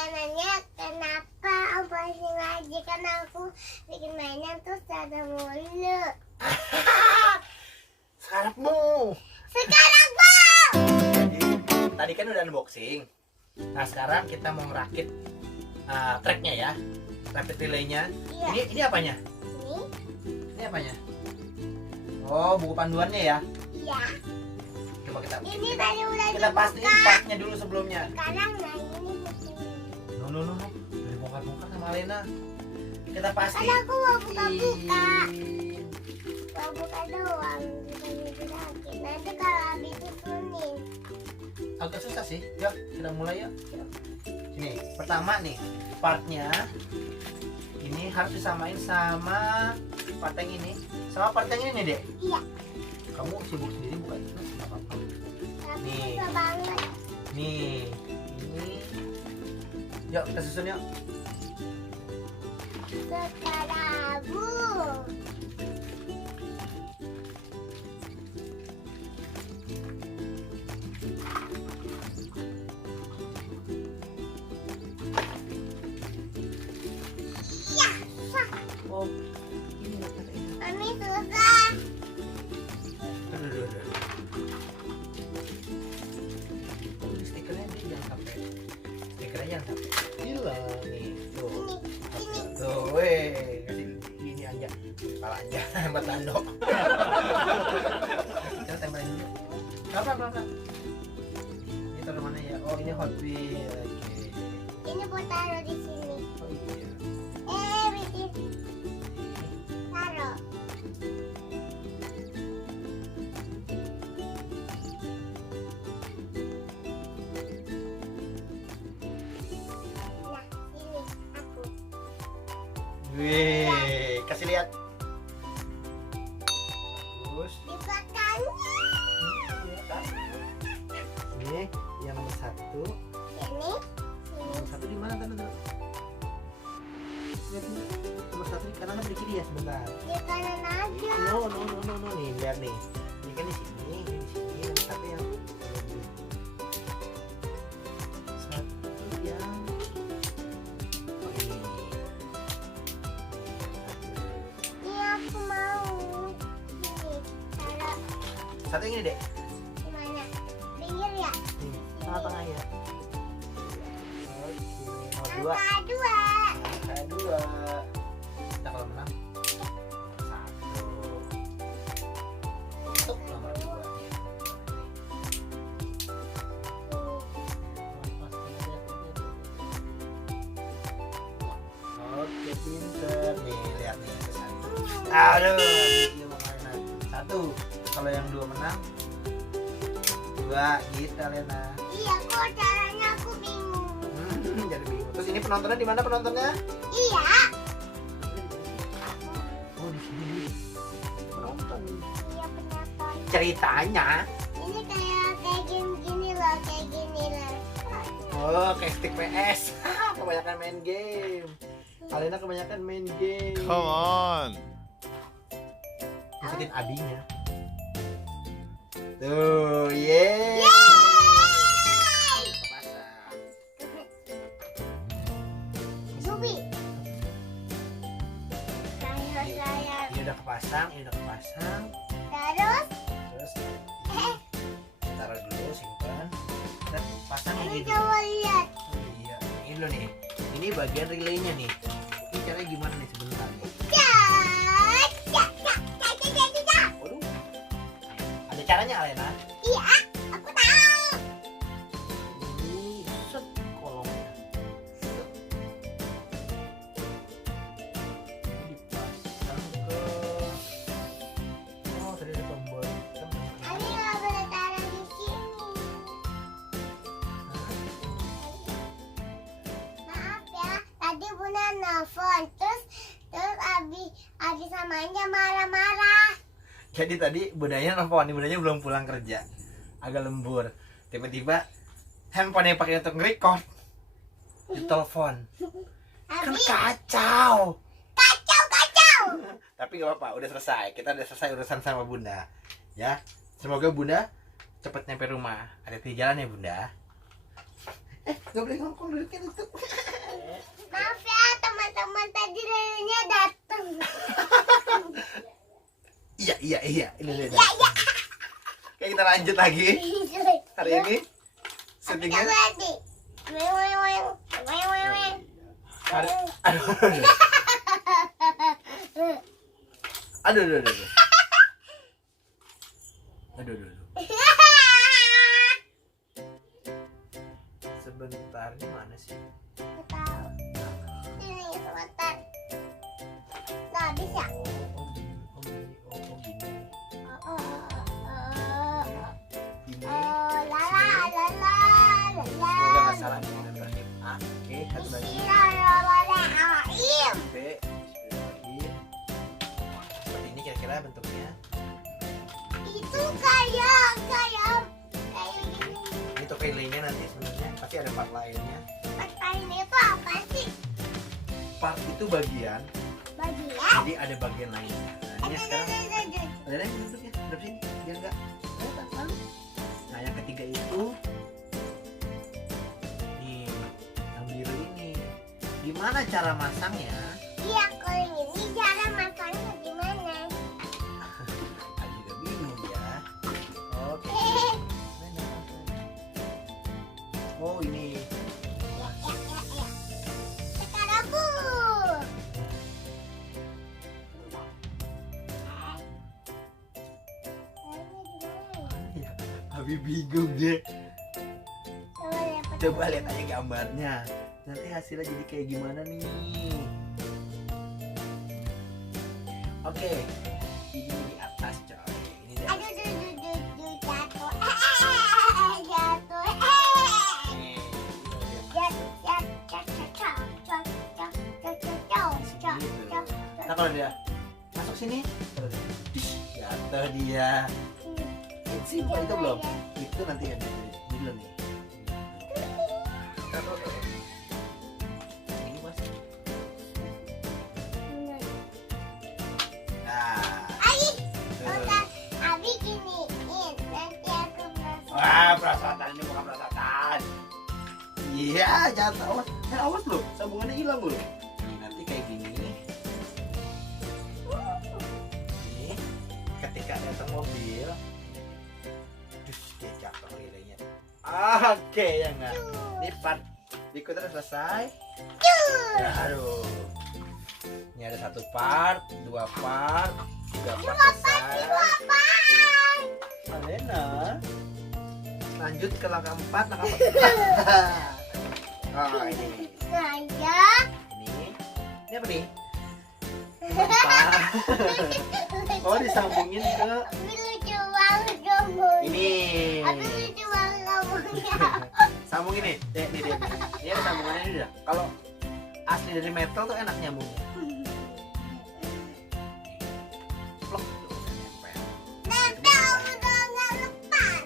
Pertanyaannya kenapa Om pusing lagi? Karena aku bikin mainan terus ada mulu. Sarapmu. Sekarang Bang. Jadi tadi kan udah unboxing. Nah sekarang kita mau ngerakit tracknya ya, rapid relaynya. Iya. Ini apanya? Ini? Ini apanya? Oh buku panduannya ya. Iya. Coba kita. Ini tadi udah Kita pastiin partnya dulu sebelumnya. Sekarang nah ini begini. No. Udah bongkar-bongkar sama Alena. Kita pastiin. Kan aku mau buka-buka. Mau buka doang. Bukan lagi. Nanti kalau habis itu kuning. Agak susah sih. Yuk kita mulai yuk. Sini pertama nih partnya. Ini harus disamain sama part yang ini. Sama part yang ini nih dek. Iya. Kamu sibuk sendiri bukan itu nggak apa-apa. Tapi Nih. susah banget. Nih ini. Yuk kita susun yuk. Sekarang Bu. Iya, susah. Oh ini nggak ini. Mami susah. Aduh. Oh, ini stikernya dia jangan sampai. Stikernya jangan sampai hilang nih. Tuh. Ini. Tuh, weh, kasih ini aja, kepala aja, buat tando. Kita tempelin dulu. Apa? Ini taruh mana ya? Oh, ini Hot Wheels. Oke. Ini buat taruh di sini. Oh iya. Bikin taruh. Nah, ini aku. Wih, kasih lihat. Terus Di belakangnya. ini atas. Ini yang nomor satu. Ini. Sini. Nomor satu di mana tanda? Lihat ini. Nomor satu di kanan atau di kiri ya sebentar. Di kanan aja. No, nih lihat nih. Ini kan di sini, ini di sini, nomor satu yang satu yang oh ini. Ini aku mau. Ini. Taruh. Satu yang ini dek. Di mana? Pinggir ya? Nih, tengah-tengah ya. Oke, nomor dua. Angka 2. Angka dua. Kita kalau menang satu. Untuk nomor dua. Oke, pinter nih, lihat nih ada satu. Aduh, dia mau mainan. Satu. Kalau yang dua menang, dua gitu Lena. Iya, kok caranya aku bingung. Jadi bingung. Terus ini penontonnya di mana penontonnya? Iya. Oh di sini penonton. Iya, penonton. Ceritanya. Ini kayak gini loh, kayak gini loh. Oh kayak stick PS. Kebanyakan main game. Alena kebanyakan main game. Come on. Ikutin adinya. Tuh, yeay. Kepasang. Zubi. Saya. Ini udah kepasang, ini udah kepasang. Terus, Terus ini taruh dulu, simpan. Dan pasang ini ini dulu. coba lihat. Oh, iya, ini dulu nih. Ini bagian relaynya nih. Ini caranya gimana nih sebentar? Waduh. Ada caranya Alena? Iya, aku tahu. Ini set kolongnya. Set. Ini dipasang ke. Oh tadi ada tombol. Ini nggak boleh taruh di sini. Maaf ya, tadi Bunda nelfon, terus abis samanya marah-marah. Jadi tadi budanya nelfon, budanya belum pulang kerja, agak lembur. Tiba-tiba handphone yang pakai untuk nge-record ditelepon. Kan Abis kacau. kacau. Tapi gak apa-apa, udah selesai. Kita udah selesai urusan sama Bunda. Ya, semoga Bunda cepet nyampe rumah. Hati-hati jalan ya Bunda. Gak boleh ngomong duduknya tutup. Maaf ya teman-teman, tadi renyahnya datang. Iya. Ini dia. Ya. Oke, kita lanjut lagi. Hari ini syutingnya. Tadi. Weng. Hari, aduh. Aduh. Sebentar, ini mana sih? Tahu. Sini sebentar. Nggak bisa. Oh, gini. Ini. Lala. Semoga nggak salah nih yang terakhir. Oke, satu lagi. Bismillahirrahmanirrahim. B. Bismillahirrahmanirrahim. Seperti ini kira-kira bentuknya. Itu kayak gini. Ini tokai lainnya nanti sebenarnya, tapi ada part lainnya. Ini itu apa sih? Part itu bagian, Bagian. jadi ada bagian lainnya. Nah, ini sekarang ada lagi bentuknya, ada sini, biar nggak kelihatan malu. Nah, yang ketiga itu, nih, yang biru ini. Gimana cara masangnya? Iya, kalau ini cara makannya gimana? Aku juga bingung ya. Oke. Oh ini. Ya. Sekarang Bu. Ya, Abi bingung deh. Coba lihat. Coba lihat aja gambarnya. Nanti hasilnya jadi kayak gimana nih? Oke. Ini di atas coy. Ini di atas. Aduh, jatuh. Nih, nah kalau dia masuk sini, terus jatuh dia. Simpel itu belum? Itu nanti ya ini dulu nih. Ini mas. Nah, Abi giniin, nanti aku masuk. wah perasaan ini bukan perasaan. Iya jatuh. Awas, awas loh, sambungannya hilang loh. Ini nanti kayak gini. Ini ketika datang mobil, dia jatuh relaynya. Oke ya nggak? Ini part berikutnya udah selesai. Ya, aduh. Ini ada satu part, dua part, tiga part selesai. Malena. Lanjut ke langkah 4, langkah 4. Oh ini. Saya Ini apa nih? Empat. Oh disambungin ke Abi lucu banget ngomongnya. ini. Abi lucu banget ngomongnya. Sambungin nih, nih. Ini ada sambungannya ini dah. Kalau asli dari metal tuh enak nyambungnya. Plok, tuh, nempel. Nempel udah nggak lepas.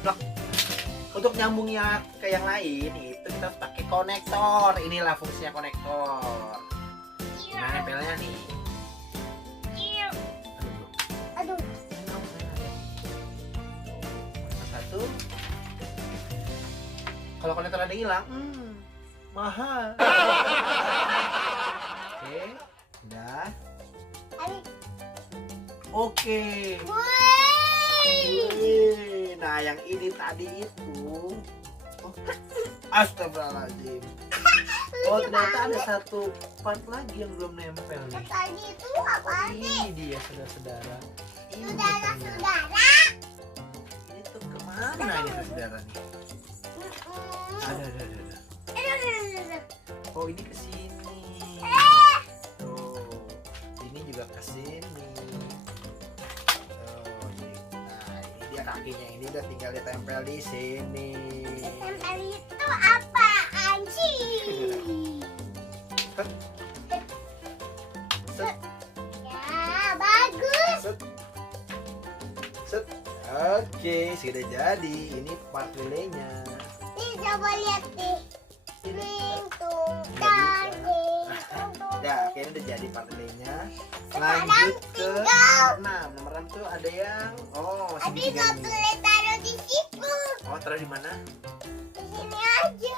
Plok. Untuk nyambungnya ke yang lain itu kita harus pakai konektor. Inilah fungsinya konektor. Nah nempelnya nih. Aduh. Aduh. Satu. Kalau konektor ada hilang, mahal. Oke, udah. Abi. Oke. Wih. Wih, nah yang ini tadi itu. Oh, astagfirullahaladzim. Oh ternyata ada satu part lagi yang belum nempel nih. Tadi itu apa sih? Ini dia saudara-saudara. Ini ternyata. Saudara-saudara. Ini tuh kemana ini saudara nih? Ada. Oh ini ke sini. Tuh, ini juga ke sini. Oh, ini. Nah, ini dia kakinya. Ini udah tinggal ditempel di sini. Tempel itu apaan sih? Set, Ya, bagus. set, set. Oke, sudah jadi. Ini part relaynya. Nih, coba lihat nih. Ning, tung, Nggak tang, bisa. ning, tung, tung. Ya, kayaknya udah jadi part relaynya. Sekarang Lanjut ke tinggal. nomor 6. Nomor 6 tuh ada yang Abi segitiga nggak ini. boleh taruh di situ. Taruh di mana? Di sini aja.